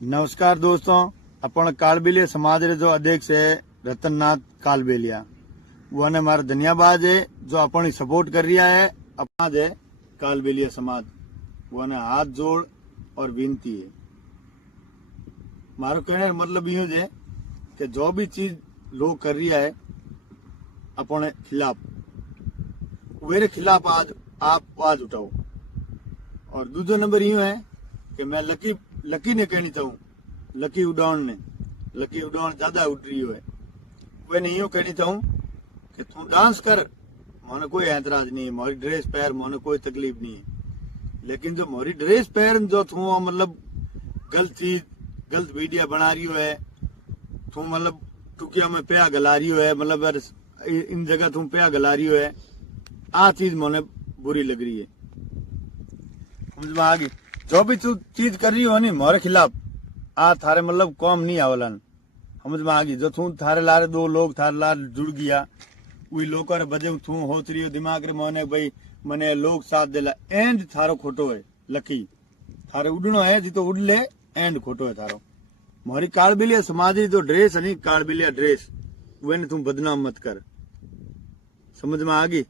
नमस्कार दोस्तों, अपन कालबेलिया समाज रे जो अध्यक्ष है रतननाथ कालबेलिया, वो ने मारा धन्यवाद है जो अपनी सपोर्ट कर रहा है। अपना है कालबेलिया समाज, वो ने हाथ जोड़ और विनती है। मारो कहने मतलब यूं है कि जो भी चीज लोग कर रहा है अपने खिलाफ, मेरे खिलाफ आज आप आवाज उठाओ। और दूसरा नंबर यूं है कि मैं लकी ने कहनी चाहूँ, लकी उड़ान ज्यादा उड़ रही है, वे नहीं यूं कहनी चाहूँ कि तू डांस कर, मोने कोई ऐतराज नहीं है, मोरी ड्रेस पहन, मोने कोई तकलीफ नहीं है। लेकिन जो मोरी ड्रेस पहन जो तू मतलब गलत चीज गलत वीडियो बना रही है, तू मतलब टुकिया में प्या गला रही है, मतलब इन जगह तू प्या गला रही है, आ चीज मोने बुरी लग रही है। समझ में आ गई? जो भी तू चीज कर रही हो नी मोरे खिलाफ, आ थारे मतलब कौम नहीं आवलन। समझ में आ गई? जो तू थारे लारे दो लोग थारे लार जुड़ गया, वही लोग बजे तू होत रही हो दिमाग रे मोने भाई मने लोग साथ देला, एंड थारो खोटो है। लकी थारे उड़नो है जी तो उड़ ले, एंड खोटो है थारो। मोरी कालबेलिया समाज री जो ड्रेस है नी, कालबेलिया ड्रेस, वे तू बदनाम मत कर। समझ में आ गई?